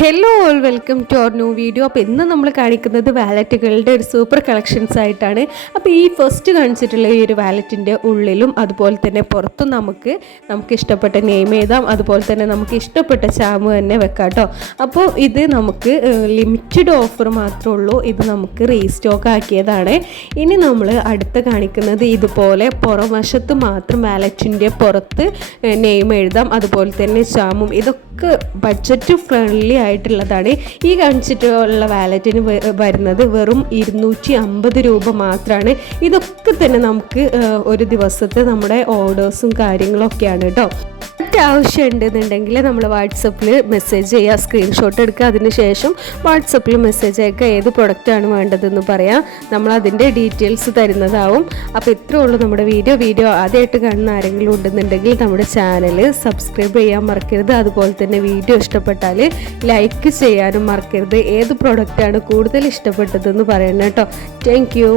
Hello all welcome to our new video. അപ്പോൾ ഇന്ന് നമ്മൾ കാണിക്കുന്നത് വാലറ്റുകളുടെ ഒരു സൂപ്പർ കളക്ഷൻസ് ആയിട്ടാണ്. അപ്പോൾ ഈ ഫസ്റ്റ് കാണിച്ചിട്ടുള്ള ഈ ഒരു വാലറ്റിൻ്റെ ഉള്ളിലും അതുപോലെ തന്നെ പുറത്തും നമുക്ക് ഇഷ്ടപ്പെട്ട നെയിം എഴുതാം, അതുപോലെ തന്നെ നമുക്ക് ഇഷ്ടപ്പെട്ട ചാമ് തന്നെ വെക്കാം കേട്ടോ. അപ്പോൾ ഇത് നമുക്ക് ലിമിറ്റഡ് ഓഫർ മാത്രമേ ഉള്ളൂ, ഇത് നമുക്ക് റീസ്റ്റോക്ക് ആക്കിയതാണ്. ഇനി നമ്മൾ അടുത്ത് കാണിക്കുന്നത് ഇതുപോലെ പുറം വശത്ത് മാത്രം വാലറ്റിൻ്റെ പുറത്ത് നെയിം എഴുതാം, അതുപോലെ തന്നെ ചാമും. ഇതൊക്കെ ബഡ്ജറ്റ് ഫ്രണ്ട്ലി ആയിട്ടുള്ളതാണ്. ഈ കാണിച്ചിട്ടുള്ള വാലറ്റിന് വരുന്നത് വെറും 250 രൂപ മാത്രമാണ്. ഇതൊക്കെ തന്നെ നമുക്ക് ഒരു ദിവസത്തെ നമ്മുടെ ഓർഡേഴ്സും കാര്യങ്ങളൊക്കെയാണ് കേട്ടോ. ആവശ്യം ഉണ്ടെന്നുണ്ടെങ്കിൽ നമ്മൾ വാട്സപ്പിൽ മെസ്സേജ് ചെയ്യുക, സ്ക്രീൻഷോട്ട് എടുക്കുക, അതിന് ശേഷം വാട്സപ്പിൽ മെസ്സേജ് അയക്കുക, ഏത് പ്രൊഡക്റ്റാണ് വേണ്ടതെന്ന് പറയാം, നമ്മൾ അതിൻ്റെ ഡീറ്റെയിൽസ് തരുന്നതാവും. അപ്പോൾ ഇത്രയേ ഉള്ളൂ നമ്മുടെ വീഡിയോ ആദ്യമായിട്ട് കാണുന്ന ആരെങ്കിലും ഉണ്ടെന്നുണ്ടെങ്കിൽ നമ്മുടെ ചാനൽ സബ്സ്ക്രൈബ് ചെയ്യാൻ മറക്കരുത്. അതുപോലെ തന്നെ വീഡിയോ ഇഷ്ടപ്പെട്ടാൽ ലൈക്ക് ചെയ്യാനും മറക്കരുത്. ഏത് പ്രൊഡക്റ്റാണ് കൂടുതൽ ഇഷ്ടപ്പെട്ടതെന്ന് പറയണം കേട്ടോ. Thank you.